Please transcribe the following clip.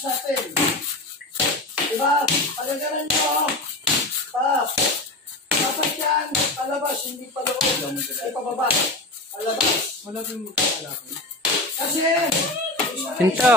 ayos natin. Diba? Pagagalan nyo. Dapat yan, palabas, hindi paloob. Ay pababa. Palabas. Wala po yung magkakalapin. Kasi, Pinto.